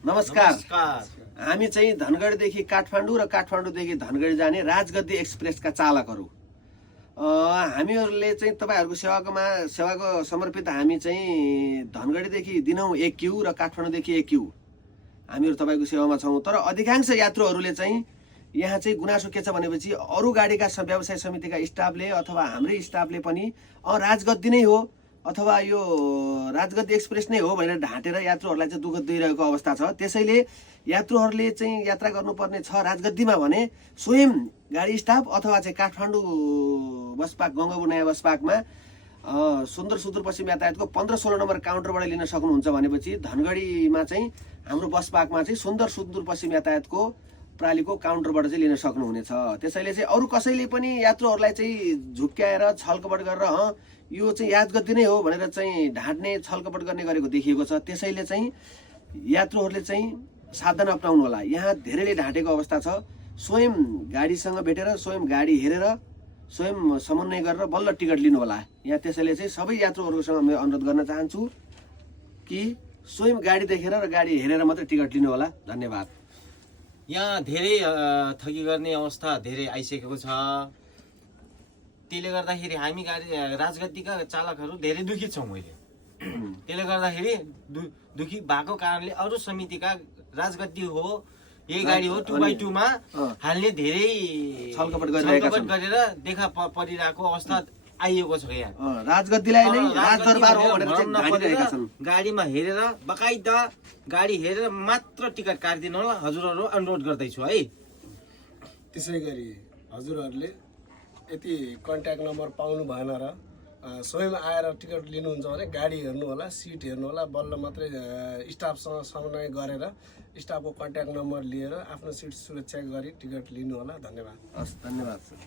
नमस्कार। हामी चाहिँ धनगढीदेखि काठमाडौँ र काठमाडौँदेखि धनगढी जाने राजगद्दी एक्सप्रेसका चालकहरू। हामीहरूले चाहिँ तपाईँहरूको सेवाको समर्पित हामी चाहिँ धनगढीदेखि दिनौँ 1 क्यू र काठमाडौँदेखि 1 क्यू हामीहरू तपाईँको सेवामा छौँ। तर अधिकांश यात्रुहरूले चाहिँ यहाँ चाहिँ गुनासो के छ भनेपछि अरू गाडीका व्यवसाय समितिका स्टाफले अथवा हाम्रै स्टाफले पनि राजगद्दी नै हो अथवा यो राजगद्दी एक्सप्रेस नै हो भनेर ढाँटेर यात्रुहरूलाई चाहिँ दुःख दिइरहेको अवस्था छ। त्यसैले यात्रुहरूले चाहिँ यात्रा गर्नुपर्ने छ राजगद्दीमा भने स्वयं गाडी स्टाफ अथवा चाहिँ काठमाडौँ बस पार्क गङ्गाबु नयाँ बस पार्कमा सुन्दर सुदूरपश्चिम यातायातको 15-16 नम्बर काउन्टरबाट लिन सक्नुहुन्छ भनेपछि धनगढीमा चाहिँ हाम्रो बस पार्कमा चाहिँ सुन्दर सुदूरपश्चिम यातायातको प्रालीको काउन्टरबाट चाहिँ लिन सक्नुहुनेछ। त्यसैले चाहिँ अरू कसैले पनि यात्रुहरूलाई चाहिँ झुक्क्याएर छलकपट गरेर यो चाहिँ यादगद्दी नै हो भनेर चाहिँ ढाँट्ने छलकपट गर्ने गरेको देखिएको छ। त्यसैले चाहिँ यात्रुहरूले चाहिँ सावधान अपनाउनु होला। यहाँ धेरैले ढाँटेको अवस्था छ। स्वयं गाडीसँग भेटेर स्वयं गाडी हेरेर स्वयं समन्वय गरेर बल्ल टिकट लिनु होला यहाँ। त्यसैले चाहिँ सबै यात्रुहरूसँग म अनुरोध गर्न चाहन्छु कि स्वयं गाडी देखेर र गाडी हेरेर मात्रै टिकट लिनु होला। धन्यवाद। यहाँ धेरै ठगी गर्ने अवस्था धेरै आइसकेको छ। त्यसले गर्दाखेरि हामी गाडी राजगद्दीका चालकहरू धेरै दुखित छौँ अहिले। त्यसले गर्दाखेरि दुखी भएको कारणले अरू समितिका राजगद्दी हो यही गाडी हो 2x2 मा हाल्ने धेरै छलकपट गरेर देखा परिरहेको अवस्था आइएको छ। यहाँ राजगद्दीलाई नै राजदरबार हो भनेर चाहिँ ढाँटिरहेका छन्। गाडीमा हेरेर बकाइदा गाडी हेरेर मात्र टिकट काटिदिनु होला हजुरहरू अनुरोध गर्दैछु है। त्यसै गरी हजुरहरूले यति कन्ट्याक्ट नम्बर पाउनु भएन र स्वयं आएर टिकट लिनुहुन्छ भने गाडी हेर्नु होला, सिट हेर्नु होला, बल्ल मात्रै स्टाफसँग समन्वय गरेर स्टाफको कन्ट्याक्ट नम्बर लिएर आफ्नो सिट सुरक्षा गरी टिकट लिनु होला। धन्यवाद। हस्, धन्यवाद सर।